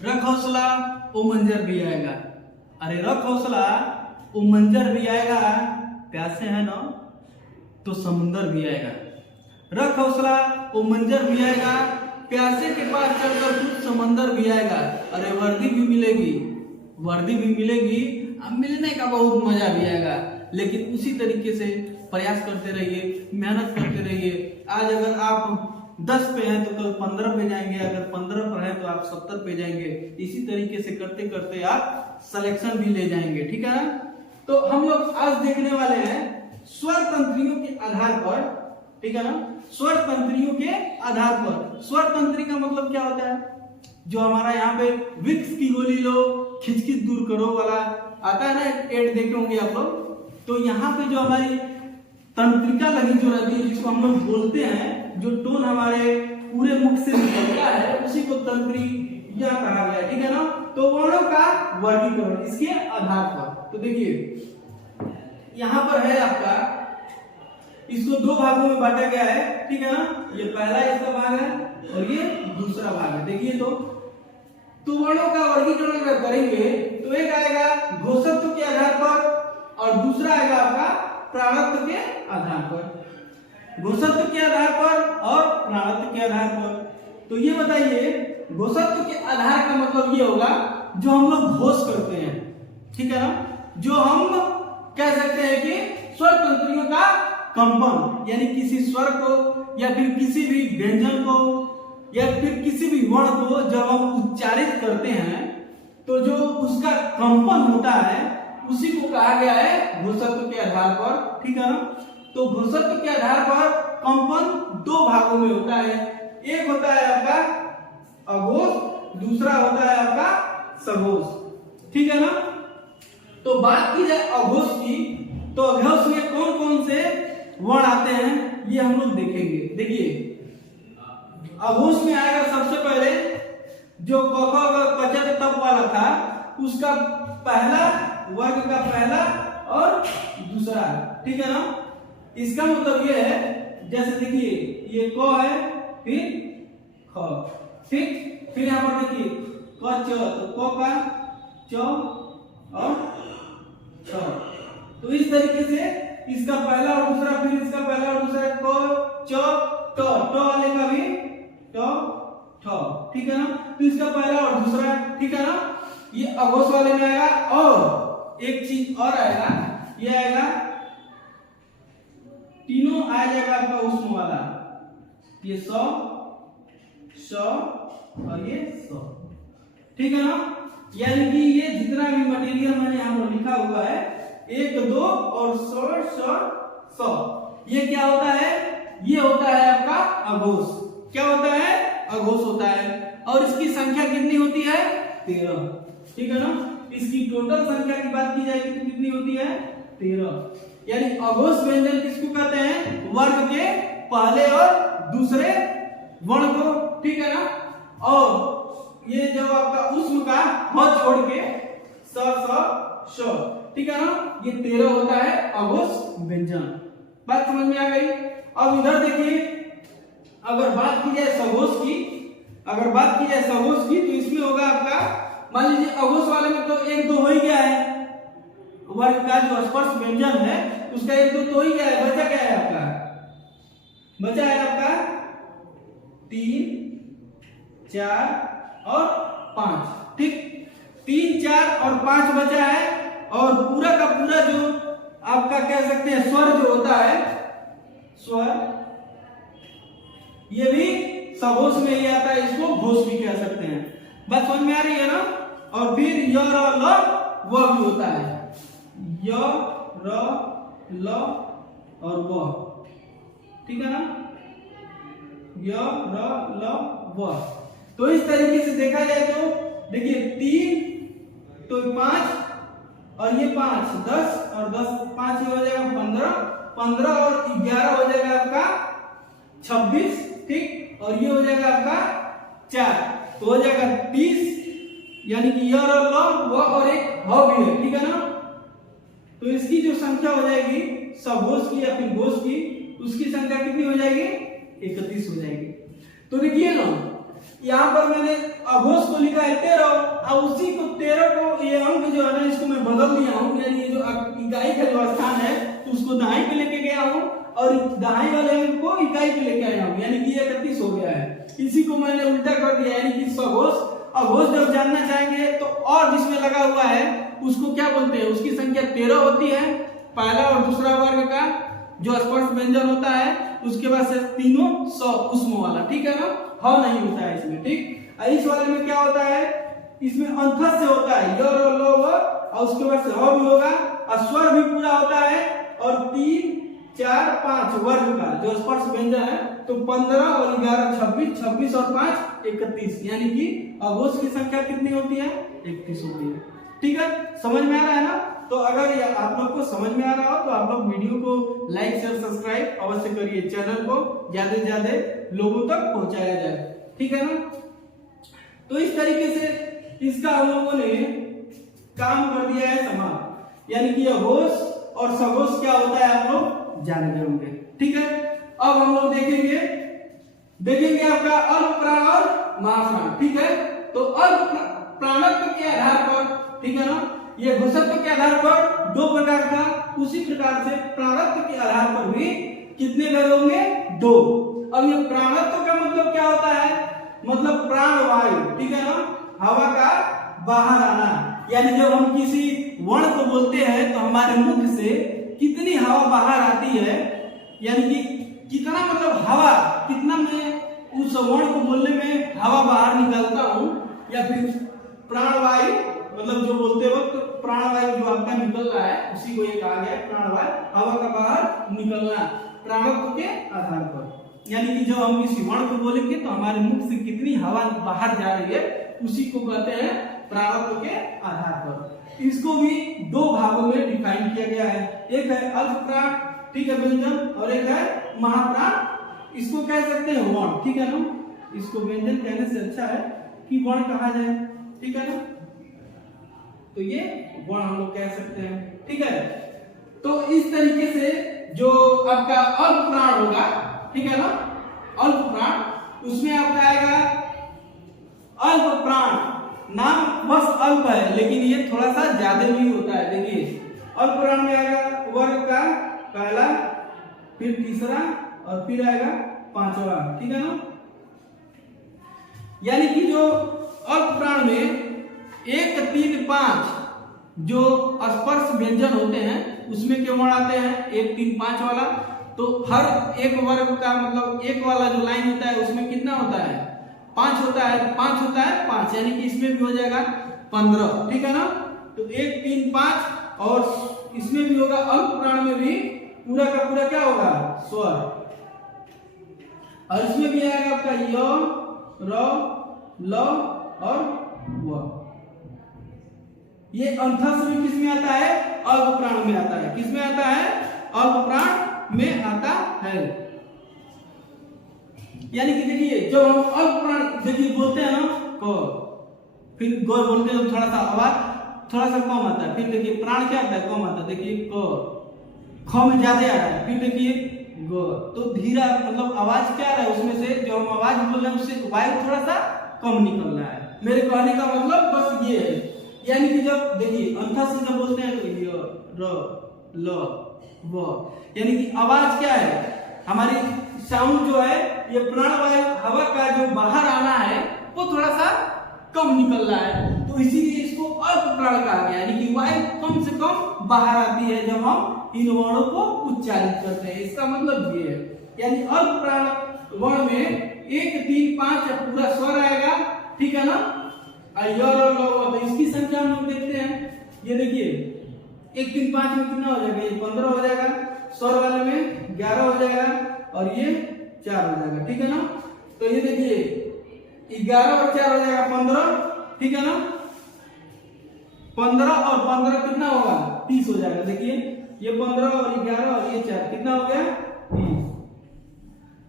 रख हौसला ओ मंजर भी आएगा। अरे रख हौसला ओ मंजर भी आएगा, प्यासे है ना तो समुंदर भी आएगा। रख हौसला ओ मंजर भी आएगा, प्यासे के पास चलकर कुछ समंदर भी आएगा। अरे वर्दी भी मिलेगी, वर्दी भी मिलेगी, अब मिलने का बहुत मजा भी आएगा। लेकिन उसी तरीके से प्रयास करते रहिए, मेहनत करते रहिए। आज अगर आप 10 पे हैं तो कल 15 पे जाएंगे, अगर 15 पर हैं तो आप 70 पे जाएंगे। इसी तरीके से करते करते आप सिलेक्शन भी ले जाएंगे, ठीक है ना। तो हम लोग आज देखने वाले हैं स्वर तंत्रियों के आधार पर, ठीक है ना। स्वर तंत्रियों के आधार पर, स्वर तंत्री का मतलब क्या होता है? जो हमारा यहाँ पे विक्स की गोली लो खिचखिच दूर करो वाला आता है ना, एड देखे होंगे आप लोग। तो यहाँ पे जो हमारी तंत्रिका लगी जो रहती है, जिसको हम लोग बोलते हैं, जो टोन हमारे पूरे मुख से निकलता है, उसी को तंत्रिका कहा गया, ठीक है ना। तो वर्णों का वर्गीकरण इसके आधार पर। तो देखिए यहाँ पर है आपका, इसको दो भागों में बांटा गया है, ठीक है ना। ये पहला इसका भाग है और ये दूसरा भाग है। देखिए तो वर्णों का वर्गीकरण अगर करेंगे तो एक आएगा घोषत्व के आधार पर और दूसरा आएगा आपका प्राणत्व के आधार पर। घोषत्व के आधार पर और प्राणत्व के आधार पर। तो ये बताइए, घोषत्व के आधार का मतलब ये होगा जो हम लोग घोष करते हैं, ठीक है ना। जो हम कह सकते हैं कि स्वर तंत्रियों का कंपन, यानी किसी स्वर को या फिर किसी भी व्यंजन को या फिर किसी भी वर्ण को जब हम उच्चारित करते हैं तो जो उसका कंपन होता है उसी को कहा गया है घोषत्व के आधार पर, ठीक है ना। तो घोषत्व के आधार पर कंपन दो भागों में होता है। एक होता है आपका अघोष, दूसरा होता है आपका सघोष, ठीक है ना। तो बात की जाए अघोष की, तो अघोष में कौन कौन से वर्ण आते हैं ये हम लोग देखेंगे। देखिए अघोष में आएगा सबसे पहले जो क ख ग च तप वाला था, उसका पहला वर्ग का पहला और दूसरा, ठीक है ना। इसका मतलब ये है, जैसे देखिए ये क है फिर ख, ठीक। फिर यहाँ पर देखिए क च, तो क का च और च। तो इस तरीके से इसका पहला और दूसरा, फिर इसका पहला और दूसरा क च ट, ट वाले का भी ट ठ, ठीक है ना। तो इसका पहला और दूसरा, ठीक है ना। ये अघोष वाले में आएगा। और एक चीज और आएगा, ये आएगा तीनों आ जाएगा आपका उष्म वाला, ये स और ये स, ठीक है ना। यानी कि ये जितना भी मटेरियल मैंने यहाँ पर लिखा हुआ है 1 2 और स, ये क्या होता है? ये होता है आपका अघोष। क्या होता है? अघोष होता है। और इसकी संख्या कितनी होती है? 13, ठीक है ना। इसकी टोटल संख्या की बात की जाएगी तो कितनी होती है? 13। यानी अघोष व्यंजन किसको कहते हैं? वर्ग के पहले और दूसरे वर्ण को, ठीक है ना। और ये जब आपका उष्म का ह छोड़ के स, श, ठीक है ना, ये 13 होता है अघोष व्यंजन। बात समझ में आ गई। अब इधर देखिए, अगर बात की जाए सघोष की, तो इसमें होगा आपका, मान लीजिए अघोष वाले में तो 1 2 हो ही गया है, वर्ग का जो स्पर्श व्यंजन है उसका 1 2 तो हो ही गया है। बचा क्या है आपका? बचा है आपका 3 4 और 5, ठीक। 3 4 और 5 बचा है। और पूरा का पूरा जो आपका कह सकते हैं स्वर जो होता है, स्वर, ये भी सघोष में ही आता है, इसको घोष भी कह सकते हैं। बात समझ में आ रही है ना। और फिर य र ल व भी होता है, य र ल और व, ठीक है ना, य र ल व। तो इस तरीके से देखा जाए तो देखिए 3 तो 5 और ये 5 10 और 10 5 हो जाएगा 15, 15 और 11 हो जाएगा आपका 26, ठीक। और ये हो जाएगा आपका 4, तो हो जाएगा 30। यानी कि य र ल व और एक ह भी है, ठीक है ना। तो इसकी जो संख्या हो जाएगी सघोष की या फिर घोष की, उसकी संख्या कितनी हो जाएगी? 31 हो जाएगी। तो देखिए ना, यहाँ पर मैंने अघोष को लिखा है 13 और उसी को 13 को ये अंक जो है ना इसको मैं बदल दिया हूँ, यानी ये जो इकाई का जो स्थान है तो उसको दाएं पे लेके गया हूँ और दाएं वाले अंक को इकाई पे लेके आया हूँ, यानी कि 31 हो गया है। इसी को मैंने उल्टा कर दिया, यानी कि सघोष अघोष जब जानना चाहेंगे तो और जिसमें लगा हुआ है उसको क्या बोलते हैं, उसकी संख्या 13 होती है, पहला और दूसरा वर्ग का जो स्पर्श व्यंजन होता है, उसके बाद से तीनों सौ उष्म वाला, ठीक है ना, ह नहीं होता है इसमें, ठीक। इस वाले में क्या होता है, इसमें अंथस से होता है य र ल व और उसके बाद से ह भी होगा और स्वर भी पूरा होता है और 3 4 5 वर्ग का जो स्पर्श व्यंजन है तो 15 और 11 26, 26 और 5 31, यानी कि अघोष की संख्या कितनी होती है, 31 होती है, ठीक है। समझ में आ रहा है ना। तो अगर आप लोग को समझ में आ रहा हो तो आप लोग वीडियो को लाइक शेयर सब्सक्राइब अवश्य करिए, चैनल को ज्यादा से ज्यादा लोगों तक पहुंचाया जाए, ठीक है ना। तो इस तरीके से इसका हम लोगों ने काम कर दिया है समाप्त, यानी कि अघोष और सघोष क्या होता है आप लोग जान गए होंगे, ठीक है। अब हम लोग देखेंगे आपका अल्प प्राण और महाप्राण, ठीक है। तो अल्प प्राणत्व के आधार पर, ठीक है ना, ये घोषत्व के आधार पर 2 प्रकार का, उसी प्रकार से प्राणत्व के आधार पर भी कितने भेद होंगे, 2। अब ये प्राणत्व का मतलब क्या होता है, मतलब प्राण वायु, ठीक है ना, हवा का बाहर आना, यानी जब हम किसी वर्ण को बोलते हैं तो हमारे मुख से कितनी हवा बाहर आती है, यानी कि कितना मतलब हवा, कितना मैं उस वर्ण को बोलने में हवा बाहर निकालता हूं, या फिर प्राणवायु मतलब जो बोलते वक्त प्राणवायु जो आपका निकल रहा है उसी को ये कहा गया है प्राणवायु, हवा का बाहर निकलना प्राणत्व के आधार पर, यानी कि जब हम किसी वर्ण को बोलेंगे तो हमारे मुख से कितनी हवा बाहर जा रही है उसी को कहते हैं प्राणत्व के आधार पर। इसको भी 2 भागों में डिफाइन किया गया है, एक है अल्प प्राण, ठीक है, व्यंजन, और एक है महाप्राण, इसको कह सकते हैं वर्ण, ठीक है ना, इसको व्यंजन कहने से अच्छा है कि वर्ण कहा जाए, ठीक है ना, तो ये वर्ण हम लोग कह सकते हैं, ठीक है। तो इस तरीके से जो आपका अल्प प्राण होगा, ठीक है ना, अल्प प्राण, उसमें आपका आएगा अल्प प्राण, नाम बस अल्प है लेकिन ये थोड़ा सा ज्यादा भी होता है। देखिए अल्प प्राण में आएगा वर्ग का पहला, फिर तीसरा और फिर आएगा 5वां, ठीक है ना। यानी कि जो अल्प प्राण में 1 3 5 जो स्पर्श व्यंजन होते हैं उसमें क्यों वर्ण आते हैं 1 3 5 वाला, तो हर एक वर्ग का मतलब एक वाला जो लाइन होता है उसमें कितना होता है 5 होता है, 5 होता है 5, यानी कि इसमें भी हो जाएगा 15, ठीक है ना। तो 1 3 5 और इसमें भी होगा, अल्प प्राण में भी पूरा का पूरा क्या होगा स्वर, और इसमें भी आएगा आपका य र ल और व। ये अंथस भी किस में आता है, अल्प प्राण में आता है, किस में आता है, अल्प प्राण में आता है। यानी कि देखिए जब हम अल्प प्राण देखिए बोलते हैं ना क, फिर ग बोलते हैं तो थोड़ा सा आवाज थोड़ा सा कम आता है, फिर देखिए प्राण क्या आता है कम आता है, देखिए क, ख में ज्यादा आ रहा है, फिर देखिए ग, तो धीरा मतलब आवाज क्या आ रहा है उसमें से जो हम आवाज बोल रहे हैं उससे वायु थोड़ा सा कम निकल रहा है। मेरे कहने का मतलब बस ये है, यानी कि जब देखिए अंथस से जब बोलते हैं तो य र ल व, यानी कि आवाज क्या है हमारी साउंड जो है ये प्राणवायु हवा का जो बाहर आना है वो थोड़ा सा कम निकल रहा है, तो इसीलिए इसको अल्प प्राण कहा गया, यानी कि वायु कम से कम बाहर आती है जब हम इन वर्णों को उच्चारित करते हैं, इसका मतलब ये है। यानी अल्प प्राण वर्ण में 1 3 5 पूरा स्वर आएगा, ठीक है ना, तो इसकी संख्या हम लोग देखते हैं, ये देखिए 1 3 5 में कितना हो जाएगा, ये 15 हो जाएगा, स्वर वाले में 11 हो जाएगा और ये 4 हो जाएगा, ठीक है ना। तो ये देखिए 11 और 4 हो जाएगा 15, ठीक है ना, 15 और 15 कितना होगा 30 हो जाएगा। देखिए ये 15 और 11 और ये 4 कितना हो गया 30।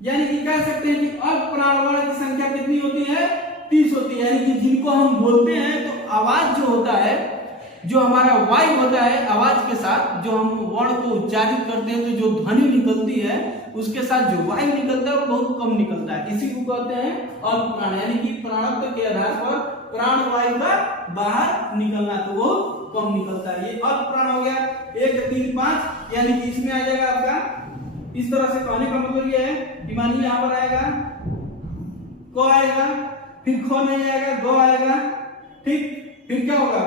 यानी कि कह सकते हैं कि अल्प प्राण वर्ण की संख्या कितनी होती है 30 होती है, यानी कि जिनको हम बोलते हैं तो आवाज जो होता है, जो हमारा वायु होता है आवाज के साथ जो हम वर्ण को उच्चारित करते हैं तो जो ध्वनि निकलती है उसके साथ जो वायु निकलता है वो बहुत कम निकलता है, इसी को कहते हैं अल्प प्राण, यानी कि प्राणत्व के आधार पर प्राण वायु का बाहर निकलना तो वो कम निकलता है, ये अल्प प्राण हो गया। 1 3 5 यानी कि इसमें आ जाएगा आपका, इस तरह से कहने का मतलब ये है कि मानिए यहाँ पर आएगा क आएगा, फिर ख नहीं आएगा, ग आएगा, ठीक, फिर क्या होगा,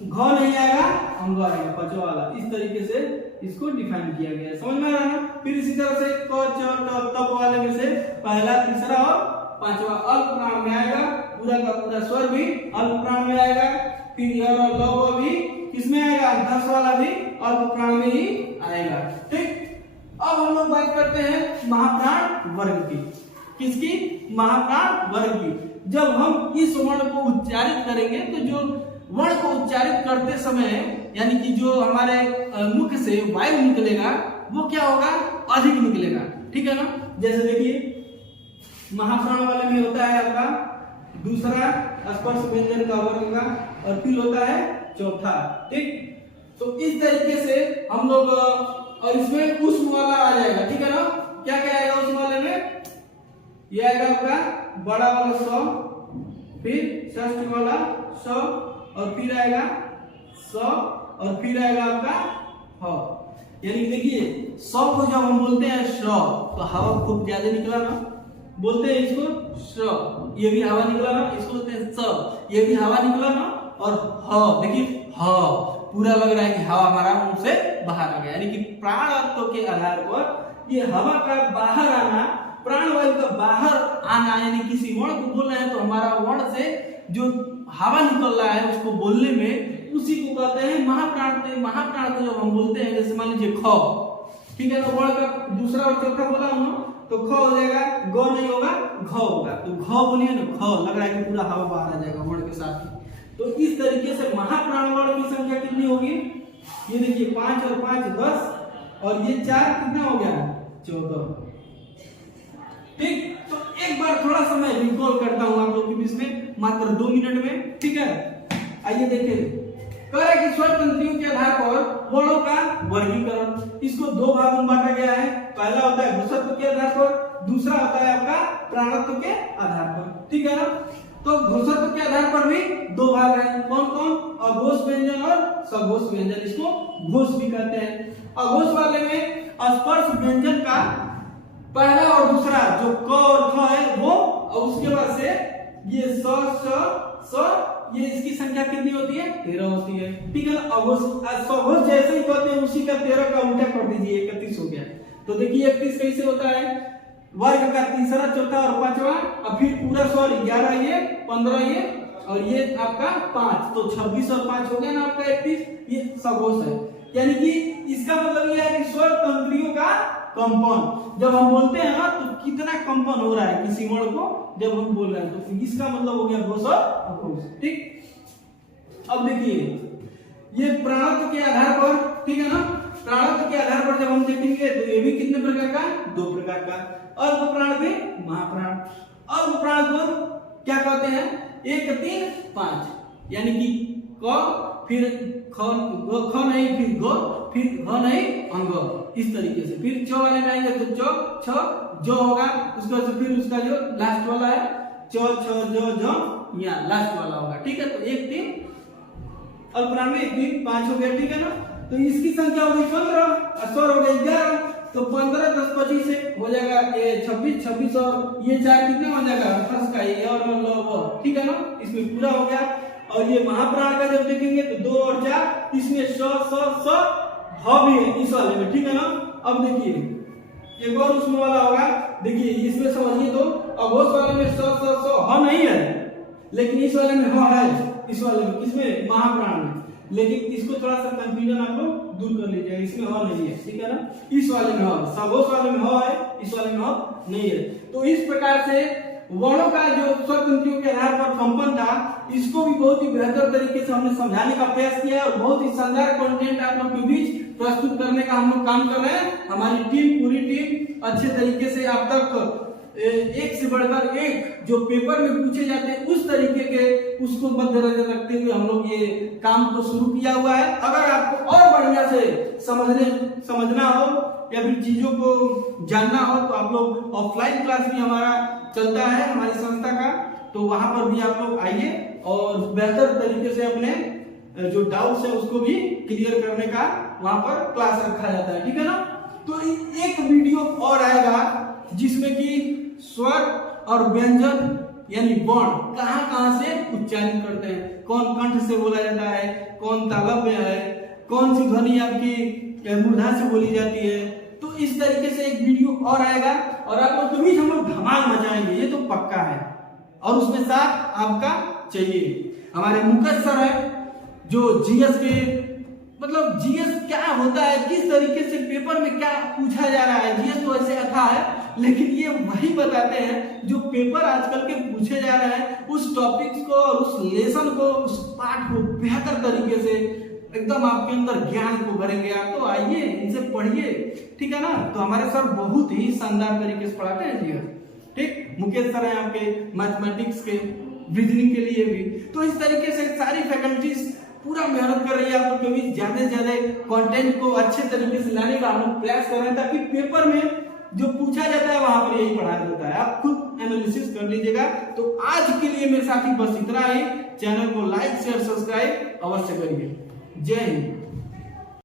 घ नहीं आएगा, अंग आएगा, पांचवा वाला। इस तरीके से इसको डिफाइन किया गया है, समझ में आ रहा है ना। फिर इसी तरह से क च ट तप वाले में से पहला, तीसरा और पांचवा अल्प प्राण में आएगा, पूरा का पूरा स्वर भी अल्प प्राण में आएगा। फिर य और ल भी किसमें आएगा, 10 वाला भी अल्प प्राण में ही आएगा, ठीक। अब हम लोग बात करते हैं महाप्राण वर्ग की, किसकी, महाप्राण वर्ग की। जब हम इस वर्ण को उच्चारित करेंगे तो जो वर्ण को उच्चारित करते समय यानी कि जो हमारे मुख से वायु निकलेगा वो क्या होगा, अधिक निकलेगा, ठीक है ना। जैसे देखिए महाप्राण वाले में होता है आपका दूसरा स्पर्श व्यंजन का वर्ग का, और फिर होता है चौथा, ठीक। तो इस तरीके से हम लोग, और इसमें उष्म वाला आ जाएगा, ठीक है ना। क्या क्या आएगा उष्म वाले में, ये आएगा आपका बड़ा वाला 100, फिर षष्ठ वाला 100, और फिर आएगा 100, और फिर आएगा आपका ह। यानी देखिए 100 को जब हम बोलते हैं श तो हवा खूब ज्यादा निकला ना, बोलते हैं इसको श, ये भी हवा निकला ना, इसको बोलते हैं स, ये भी हवा निकला ना, और ह देखिए ह पूरा लग रहा है कि हवा हमारा मुंह से बाहर आ गया। यानी कि प्राण तत्व के आधार पर ये हवा का बाहर आना, प्राण वायु का बाहर आना, यानी किसी वर्ण को बोल रहे हैं तो हमारा वर्ण से जो हवा निकल रहा है उसको बोलने में, उसी को कहते हैं महाप्राण। महाप्राण को जब हम बोलते हैं, जैसे मान लीजिए ख, ठीक है, तो वर्ण का दूसरा और चौथा बोला हम तो ख हो जाएगा, ग नहीं होगा, घ होगा। तो घ बोलिए ना, ख लग रहा है कि पूरा हवा बाहर आ जाएगा वर्ण के साथ ही। तो इस तरीके से महाप्राण वर्ण की संख्या कितनी होगी, ये देखिए 5 और 5 10, और ये 4 कितना हो गया, 14, ठीक। तो एक बार थोड़ा सा मैं रिकॉल करता हूं आप लोग के बीच में, मात्र 2 मिनट में, ठीक है। आइए देखिए, कह रहा है कि स्वर तंत्रियों के आधार पर वर्णों का वर्गीकरण, इसको 2 भागों में बांटा गया है। पहला होता है घोषत्व के आधार पर, दूसरा होता है आपका प्राणत्व के आधार पर, ठीक है ना। तो घोषत्व के आधार पर भी 2 भाग हैं, कौन कौन, अघोष व्यंजन और सघोष व्यंजन, इसको घोष भी कहते हैं। अघोष वाले में स्पर्श व्यंजन का पहला और दूसरा जो क और ख है वो, और उसके बाद से ये स, ये इसकी संख्या कितनी होती है, 13 होती है, ठीक है ना। अघोष सघोष जैसे ही कहते हैं उसी का 13 का उल्टा कर दीजिए, 31 हो गया। तो देखिए 31 कैसे होता है, वर्ग का तीसरा, चौथा और पांचवा, और फिर पूरा स्वर 11 ये, 15 ये, और ये आपका 5, तो 26 और 5 हो गया ना आपका 31, ये सघोष है। यानी कि इसका मतलब यह है कि स्वर तंत्रियों का कंपन, जब हम बोलते हैं ना तो कितना कंपन हो रहा है किसी वर्ण को जब हम बोल रहे हैं, तो इसका मतलब हो गया घोष और अघोष, ठीक। अब देखिए ये प्राणत्व के आधार पर, ठीक है ना, प्राणत्व के आधार पर जब हम देखेंगे तो ये भी कितने प्रकार का, 2 प्रकार का, अल्प प्राण भी महाप्राण। अल्प प्राण को क्या कहते हैं, 1 3 5, यानी कि क, फिर ख नहीं, फिर ग, फिर घ नहीं, अंग, इस तरीके से। फिर च वाले में आएंगे तो च छ जो होगा, उसके बाद फिर उसका जो लास्ट वाला है च छ ज यहाँ लास्ट वाला होगा, ठीक है। तो 1 3 अल्प प्राण में 1 3 5 हो गया, ठीक है ना। तो इसकी संख्या हो गई 15, स्वर हो गई 11, तो 15 10 25 से हो जाएगा ये 26, 26 और ये 4 कितना हो जाएगा, 28 का ये और ल, ठीक है ना, इसमें पूरा हो गया। और ये महाप्राण का जब देखेंगे तो 2 और 4, इसमें स ह भी है इस वाले में, ठीक है ना। अब देखिए एक और उसमें वाला होगा, देखिए इसमें समझिए तो अघोष वाले में स ह नहीं है, लेकिन इस वाले में ह है, इस वाले में, किसमें, महाप्राण में। लेकिन इसको थोड़ा सा कंफ्यूजन आप लोग दूर कर लीजिएगा, इसमें ह नहीं है, ठीक है ना। इस वाले में ह, सघोष वाले में ह है, इस वाले में ह नहीं है। तो इस प्रकार से वर्णों का जो स्वर तंत्रियों के आधार पर कंपन था, इसको भी बहुत ही बेहतर तरीके से हमने समझाने का प्रयास किया और बहुत ही शानदार कंटेंट आप लोग के बीच प्रस्तुत करने का हम लोग काम कर रहे हैं। हमारी टीम, पूरी टीम अच्छे तरीके से आप तक एक से बढ़कर एक जो पेपर में पूछे जाते हैं उस तरीके के उसको मद्देनजर रखते हुए हम लोग ये काम को शुरू किया हुआ है। अगर आपको और बढ़िया से समझना हो या फिर चीजों को जानना हो तो आप लोग ऑफलाइन क्लास भी हमारा चलता है हमारी संस्था का, तो वहां पर भी आप लोग आइए और बेहतर तरीके से अपने जो डाउट्स है उसको भी क्लियर करने का वहां पर क्लास रखा जाता है, ठीक है ना। तो एक वीडियो और आएगा जिसमें कि स्वर और व्यंजन यानी वर्ण कहां से उच्चारण करते हैं, कौन कंठ से बोला जाता है, कौन तालव्य है, कौन सी ध्वनि आपकी मूर्धा से बोली जाती है। तो इस तरीके से एक वीडियो और आएगा और आप लोग कभी हम लोग धमाल मचाएंगे, ये तो पक्का है। और उसमें साथ आपका चाहिए हमारे मुकेश सर है जो जीएस के मतलब जीएस क्या होता है, किस तरीके से पेपर में क्या पूछा जा रहा है। जीएस तो ऐसे अथा है, लेकिन ये वही बताते हैं जो पेपर आजकल के पूछे जा रहे हैं, उस टॉपिक्स को और उस लेसन को, उस पाठ को बेहतर तरीके से एकदम आपके अंदर ज्ञान को भरेंगे। आप तो आइए इनसे पढ़िए, ठीक है ना। तो हमारे सर बहुत ही शानदार तरीके से पढ़ाते हैं जीएस, ठीक। मुकेश सर है आपके मैथमेटिक्स के, रीजनिंग के लिए भी। तो इस तरीके से सारी फैकल्टीज पूरा मेहनत कर रही है आप लोग के बीच, ज्यादा से ज्यादा कंटेंट को अच्छे तरीके से लाने का हम लोग प्रयास कर रहे हैं, ताकि पेपर में जो पूछा जाता है वहां पर यही पढ़ाया जाता है। आप खुद एनालिसिस कर लीजिएगा। तो आज के लिए मेरे साथी बस इतना ही। चैनल को लाइक शेयर सब्सक्राइब अवश्य करिए। जय हिंद।